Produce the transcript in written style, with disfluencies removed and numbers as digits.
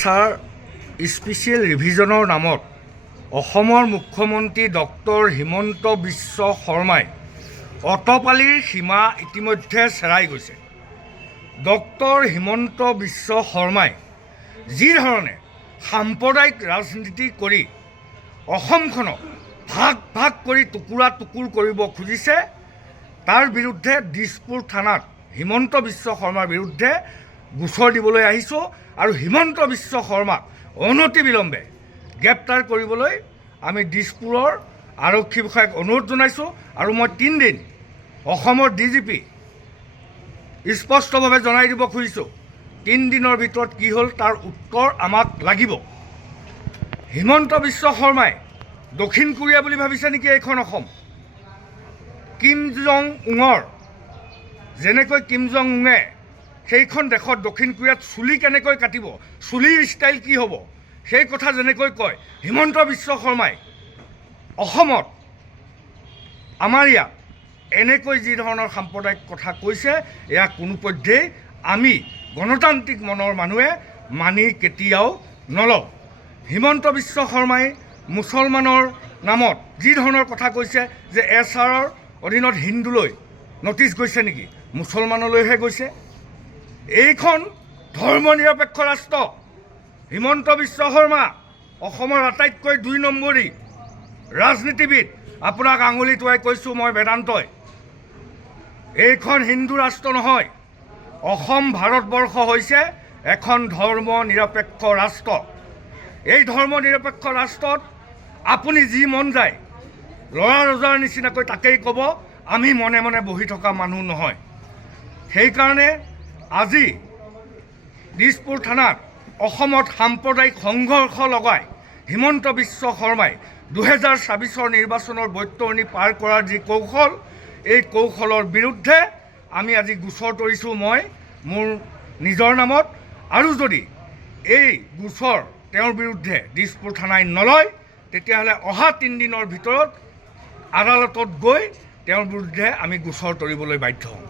Sir special ৰিভিজনৰ নামত অসমৰ মুখ্যমন্ত্ৰী ডক্টৰ হিমন্ত বিশ্ব শৰ্মাই অটপালিৰ সীমা ইতিমধ্যে চেৰাই গৈছে। ডক্টৰ হিমন্ত বিশ্ব শৰ্মাই যি ধৰণে সাম্প্ৰদায়িক ৰাজনীতি কৰি অসমখনক ভাগ ভাগ কৰি টুকুৰা টুকুৰ কৰিব খুজিছে, তাৰ বিৰুদ্ধে দিছপুৰ থানাত হিমন্ত বিশ্ব শৰ্মাৰ বিৰুদ্ধে গোচৰ দিবলৈ আহিছোঁ আৰু হিমন্ত বিশ্ব শৰ্মাক অনতিবিলম্বে গ্ৰেপ্তাৰ কৰিবলৈ আমি দিছপুৰৰ আৰক্ষী বিষয়াক অনুৰোধ জনাইছোঁ। আৰু মই 3 দিন অসমৰ DGP স্পষ্টভাৱে জনাই দিব খুজিছোঁ, 3 দিনৰ ভিতৰত কি হ'ল তাৰ উত্তৰ আমাক লাগিব। হিমন্ত বিশ্ব শৰ্মাই দক্ষিণ কোৰিয়া বুলি ভাবিছে নেকি এইখন অসম? কিম জং উঙৰ যেনেকৈ কিম জং উঙে সেইখন দেশত দক্ষিণ কোৰিয়াত চুলি কেনেকৈ কাটিব, চুলিৰ ষ্টাইল কি হ'ব, সেই কথা যেনেকৈ কয় হিমন্ত বিশ্ব শৰ্মাই অসমত আমাৰ ইয়াত এনেকৈ যি ধৰণৰ সাম্প্ৰদায়িক কথা কৈছে, এয়া কোনোপধ্যেই আমি গণতান্ত্ৰিক মনৰ মানুহে মানি কেতিয়াও নলওঁ। হিমন্ত বিশ্ব শৰ্মাই মুছলমানৰ নামত যি ধৰণৰ কথা কৈছে যে SRৰ অধীনত হিন্দুলৈ নটিচ গৈছে নেকি? মুছলমানলৈহে গৈছে। এইখন ধৰ্ম নিৰপেক্ষ ৰাষ্ট্ৰ। হিমন্ত বিশ্ব শৰ্মা অসমৰ আটাইতকৈ 2 নম্বৰী ৰাজনীতিবিদ। আপোনাক আঙুলি টুৱাই কৈছোঁ মই বেদান্তই, এইখন হিন্দু ৰাষ্ট্ৰ নহয়। অসম ভাৰতবৰ্ষ হৈছে এখন ধৰ্ম নিৰপেক্ষ ৰাষ্ট্ৰ। এই ধৰ্ম নিৰপেক্ষ ৰাষ্ট্ৰত আপুনি যি মন যায় ল'ৰা ৰজাৰ নিচিনাকৈ তাকেই ক'ব, আমি মনে মনে বহি থকা মানুহ নহয়। সেইকাৰণে আজি দিছপুৰ থানাত অসমত সাম্প্ৰদায়িক সংঘৰ্ষ লগাই হিমন্ত বিশ্ব শৰ্মাই 2024 নিৰ্বাচনৰ বৈতৰণি পাৰ কৰাৰ যি কৌশল, এই কৌশলৰ বিৰুদ্ধে আমি আজি গোচৰ তৰিছোঁ মই মোৰ নিজৰ নামত। আৰু যদি এই গোচৰ তেওঁৰ বিৰুদ্ধে দিছপুৰ থানাই নলয়, তেতিয়াহ'লে অহা 3 দিনৰ ভিতৰত আদালতত গৈ তেওঁৰ বিৰুদ্ধে আমি গোচৰ তৰিবলৈ বাধ্য হ'ম।